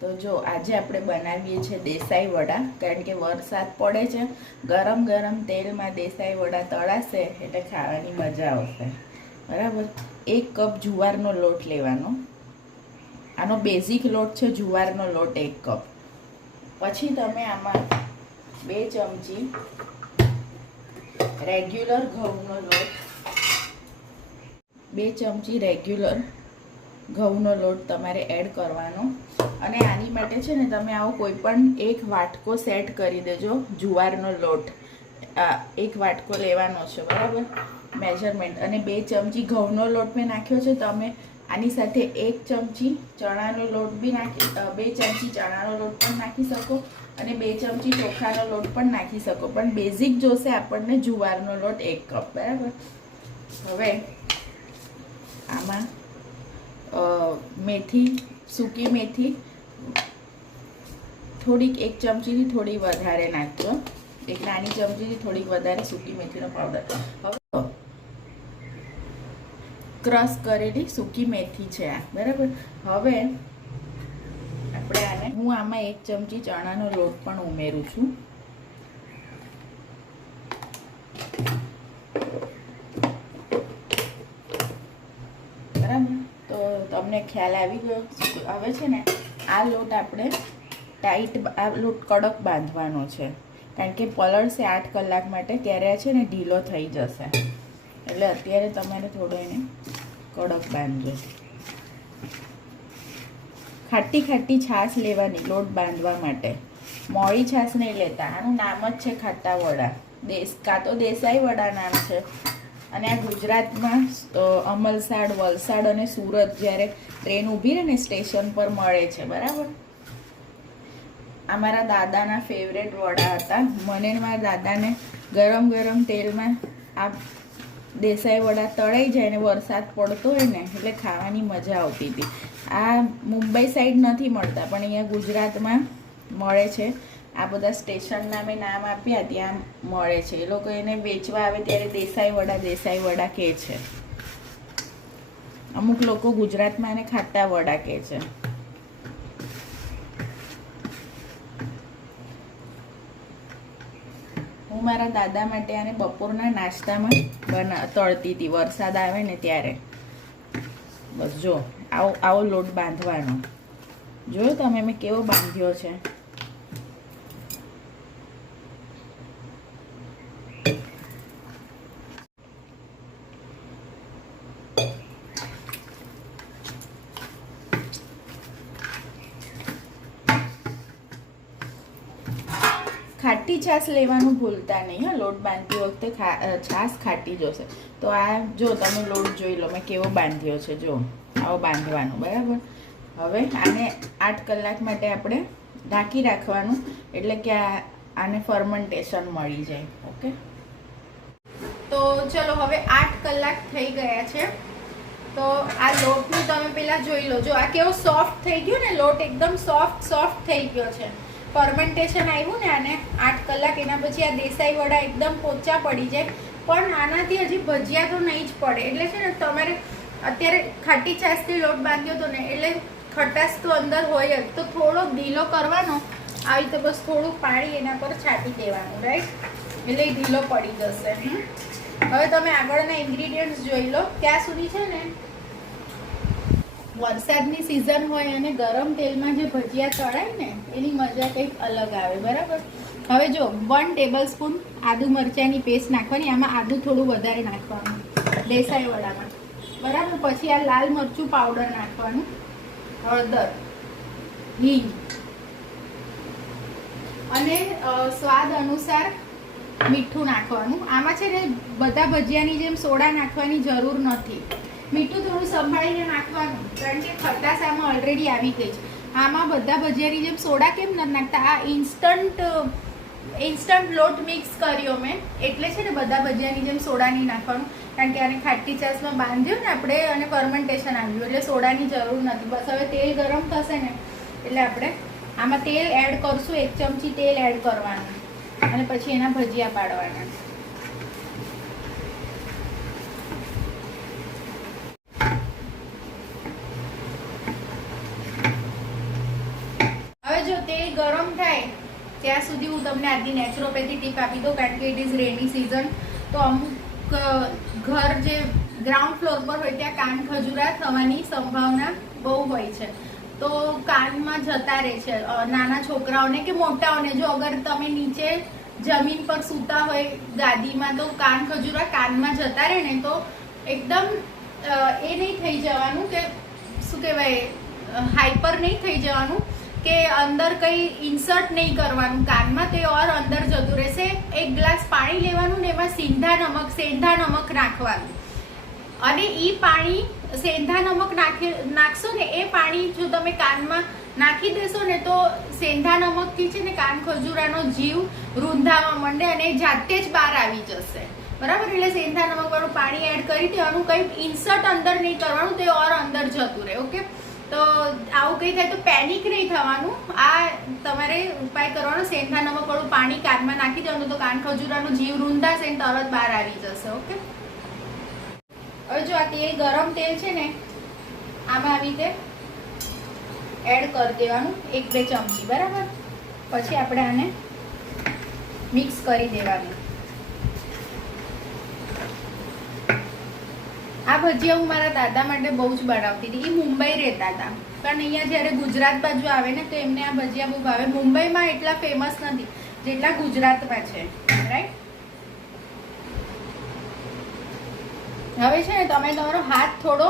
તો જો આજે આપણે બનાવીએ છીએ દેસાઈ વડા, કારણ કે વરસાદ પડે છે, ગરમ ગરમ તેલમાં દેસાઈ વડા તળાશે એટલે ખાવાની મજા આવશે. બરાબર. 1 કપ જુવારનો લોટ લેવાનો. આનો બેઝિક લોટ છે જુવારનો લોટ 1 કપ. પછી તમે આમાં 2 ચમચી રેગ્યુલર ઘઉંનો લોટ, 2 ચમચી રેગ્યુલર ઘઉંનો લોટ તમારે એડ કરવાનો. અને આની માટે છે ને તમે આવો કોઈ પણ એક વાટકો સેટ કરી દેજો જુવારનો લોટ. 1 વાટકો લેવાનો છે, બરાબર, મેજરમેન્ટ. અને 2 ચમચી ઘઉંનો લોટ મેં નાખ્યો છે. તમે આની સાથે 1 ચમચી ચણાનો લોટ બી નાખી 2 ચમચી ચણાનો લોટ પણ નાખી શકો અને 2 ચમચી ચોખાનો લોટ પણ નાખી શકો. પણ બેઝિક જોશે આપણને જુવારનો લોટ 1 કપ, બરાબર. હવે આમાં મેથી, સૂકી મેથી થોડીક 1 ચમચીથી થોડી વધારે નાખજો. 1 નાની ચમચીથી થોડીક વધારે સૂકી મેથીનો પાવડર. હવે ક્રશ કરેલી સૂકી મેથી છે આ, બરાબર. હવે આપણે આને હું આમાં 1 ચમચી ચણાનો લોટ પણ ઉમેરું છું. બરાબર. તો તમને ખ્યાલ આવી ગયો. હવે છે ને આ લોટ આપણે ટાઈટ, આ લોટ કડક બાંધવાનો છે, કારણ કે પલળશે 8 કલાક માટે, ત્યારે છે ને ઢીલો થઈ જશે. એટલે અત્યારે તમારે થોડો એને કડક બાંધજો. ખાટી ખાટી છાશ લેવાની લોટ બાંધવા માટે, મોળી છાશ નહીં લેતા. આનું નામ જ છે ખાટા વડા, કાં તો દેસાઈ વડા નામ છે. અને આ ગુજરાતમાં અમલસાડ, વલસાડ અને સુરત જ્યારે ટ્રેન ઊભી રહે ને સ્ટેશન પર મળે છે, બરાબર. આ મારા દાદાના ફેવરેટ વડા હતા. મને મારા દાદાને ગરમ ગરમ તેલમાં આ દેસાઈ વડા તળાઈ જાય ને વરસાદ પડતો હોય ને એટલે ખાવાની મજા આવતી હતી. આ મુંબઈ સાઈડ નથી મળતા, પણ અહીંયા ગુજરાતમાં મળે છે. આ બધા સ્ટેશનના મેં નામ આપ્યા, ત્યાં મળે છે. એ લોકો એને વેચવા આવે ત્યારે દેસાઈ વડા કહે છે. અમુક લોકો ગુજરાતમાં એને ખાટા વડા કહે છે. હું મારા દાદા માટે આને બપોરના નાસ્તામાં તળતી હતી, વરસાદ આવે ને ત્યારે. બસ જો આવો લોટ બાંધવાનો. જોયો તમે મેં કેવો બાંધ્યો છે. ખાટી છાશ લેવાનું ભૂલતા નહીં, હા. લોટ બાંધતી વખતે છાશ ખાટી જોશે. તો આ જો તમે લોટ જોઈ લો મેં કેવો બાંધ્યો છે. જો આવો બાંધવાનો, બરાબર. હવે આને 8 કલાક માટે આપણે ઢાંકી રાખવાનું, એટલે કે આને ફર્મેન્ટેશન મળી જાય. ઓકે. તો ચલો હવે 8 કલાક થઈ ગયા છે. તો આ લોટનું તમે પહેલાં જોઈ લો. જો આ કેવો સોફ્ટ થઈ ગયો ને, લોટ એકદમ સોફ્ટ થઈ ગયો છે. ફર્મેન્ટેશન આવ્યું ને આને 8 કલાક, એના પછી આ દેસાઈ વડા એકદમ પોચા પડી જાય. પણ આનાથી હજી ભજીયા તો નહીં જ પડે. એટલે છે ને તમારે અત્યારે ખાટી છાશથી લોટ બાંધ્યો હતો ને, એટલે ખટાશ તો અંદર હોય જ. તો થોડો ઢીલો કરવાનો, આવી રીતે બસ થોડું પાણી એના પર છાંટી દેવાનું, રાઈટ. એટલે ઢીલો પડી જશે. હવે તમે આગળના ઇન્ગ્રીડિયન્ટ્સ જોઈ લો. ત્યાં સુધી છે ને વરસાદની સિઝન હોય અને ગરમ તેલમાં જે ભજીયા તળાય ને એની મજા કંઈક અલગ આવે, બરાબર. હવે જો 1 ટેબલ સ્પૂન આદુ મરચાંની પેસ્ટ નાખવાની. આમાં આદુ થોડું વધારે નાખવાનું દેસાઈ વડામાં, બરાબર. પછી આ લાલ મરચું પાવડર નાખવાનું, હળદર, હિંગ અને સ્વાદ અનુસાર મીઠું નાખવાનું. આમાં છે ને બધા ભજીયાની જેમ સોડા નાખવાની જરૂર નથી. મીઠું થોડું સંભાળીને નાખવાનું, કારણ કે ખટાશ આમાં ઓલરેડી આવી ગઈ છે. આમાં બધા ભજીયાની જેમ સોડા કેમ નથી નાખતા? આ ઇન્સ્ટન્ટ લોટ મિક્સ કર્યો મેં, એટલે છે ને બધા ભજીયાની જેમ સોડા નહીં નાખવાનું, કારણ કે આને ખાટી છાશમાં બાંધ્યો ને આપણે અને ફર્મેન્ટેશન આવ્યું, એટલે સોડાની જરૂર નથી. બસ હવે તેલ ગરમ થશે ને એટલે આપણે આમાં તેલ એડ કરશું. 1 ચમચી તેલ એડ કરવાનું અને પછી એના ભજીયા પાડવાના. ગરમ થાય ત્યાં સુધી હું તમને આજની નેચરોપેથી ટીપ આપી દઉં, કારણ કે ઇટ ઇઝ રેની સિઝન. તો અમુક ઘર જે ગ્રાઉન્ડ ફ્લોર પર હોય ત્યાં કાન ખજૂરા થવાની સંભાવના બહુ હોય છે. તો કાનમાં જતા રહે છે નાના છોકરાઓને કે મોટાઓને. જો અગર તમે નીચે જમીન પર સૂતા હોય ગાદીમાં, તો કાન ખજૂરા કાનમાં જતા રહે ને, તો એકદમ એ નહીં થઈ જવાનું કે શું કહેવાય, હાઈપર નહીં થઈ જવાનું કે અંદર કંઈ ઇન્સર્ટ નહીં કરવાનું કાનમાં, તે ઓર અંદર જતું રહેશે. એક ગ્લાસ પાણી લેવાનું ને એમાં સેંધા નમક નાખવાનું, અને એ પાણી સેંધા નમક નાખશો ને, એ પાણી જો તમે કાનમાં નાખી દેશો ને, તો સેંધા નમકથી છે ને કાન ખજૂરાનો જીવ રૂંધાવા માંડે અને જાતે જ બહાર આવી જશે. બરાબર? એટલે સેંધા નમક વાળું પાણી એડ કરી દેવાનું, કંઈ ઇન્સર્ટ અંદર નહીં કરવાનું, તે ઓર અંદર જતું રહે. ઓકે? તો આવું કંઈ થાય તો પેનિક નહીં થવાનું. આ તમારે ઉપાય કરવાનો. સેંધા નમક વાળું પાણી કાનમાં નાખી દેવાનું, તો કાન ખજૂરાનો જીવ રૂંધાશે ને તરત બહાર આવી જશે. ઓકે? હવે જો આ તેલ, ગરમ તેલ છે ને, આમાં આવી રીતે એડ કરી દેવાનું 1-2 ચમચી. બરાબર? પછી આપણે આને મિક્સ કરી દેવાનું. આ ભજીયા હું મારા દાદા માટે બહુ જ બનાવતી હતી. એ મુંબઈ રહેતા હતા, પણ અહીંયા જ્યારે ગુજરાત બાજુ આવે ને, તો એમને આ ભજીયા બહુ ભાવે. મુંબઈમાં એટલા ફેમસ નથી જેટલા ગુજરાતમાં છે. રાઈટ? હવે છે ને તમે તમારો હાથ થોડો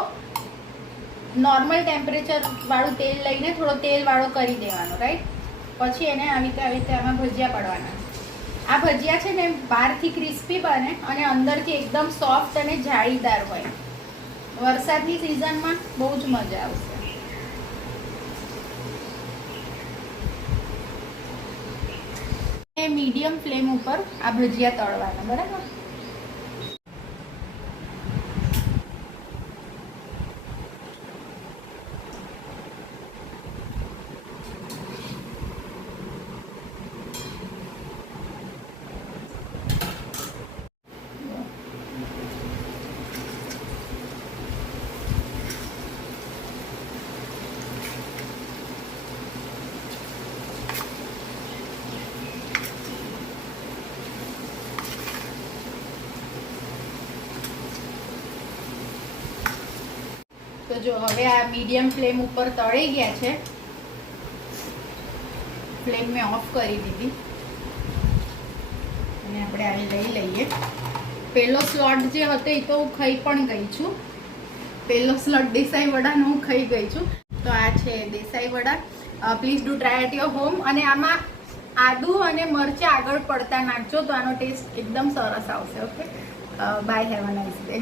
નોર્મલ ટેમ્પરેચર વાળું તેલ લઈને થોડો તેલ વાળો કરી દેવાનો. રાઈટ? પછી એને આવી રીતે આમાં ભજીયા પડવાના. આ ભજીયા છે ને બહારથી ક્રિસ્પી બને અને અંદરથી એકદમ સોફ્ટ અને જાળીદાર હોય. વરસાદની સિઝનમાં બહુ જ મજા આવશે. મીડિયમ ફ્લેમ ઉપર આ ભજીયા તળવાના. બરાબર? તો જો હવે આ મીડિયમ ફ્લેમ ઉપર તળી ગયા છે. ફ્લેમ મેં ઓફ કરી દીધી અને આપણે આને લઈ લઈએ. પહેલો સ્લોટ જે હતો એ તો હું ખાઈ પણ ગઈ છું. પહેલો સ્લોટ દેસાઈ વડાનો હું ખાઈ ગઈ છું. તો આ છે Desai vada. Please do try at your home. અને આમાં આદુ અને મરચાં આગળ પડતા નાખજો, તો આનો ટેસ્ટ એકદમ સરસ આવશે. Okay? Bye, have a nice day.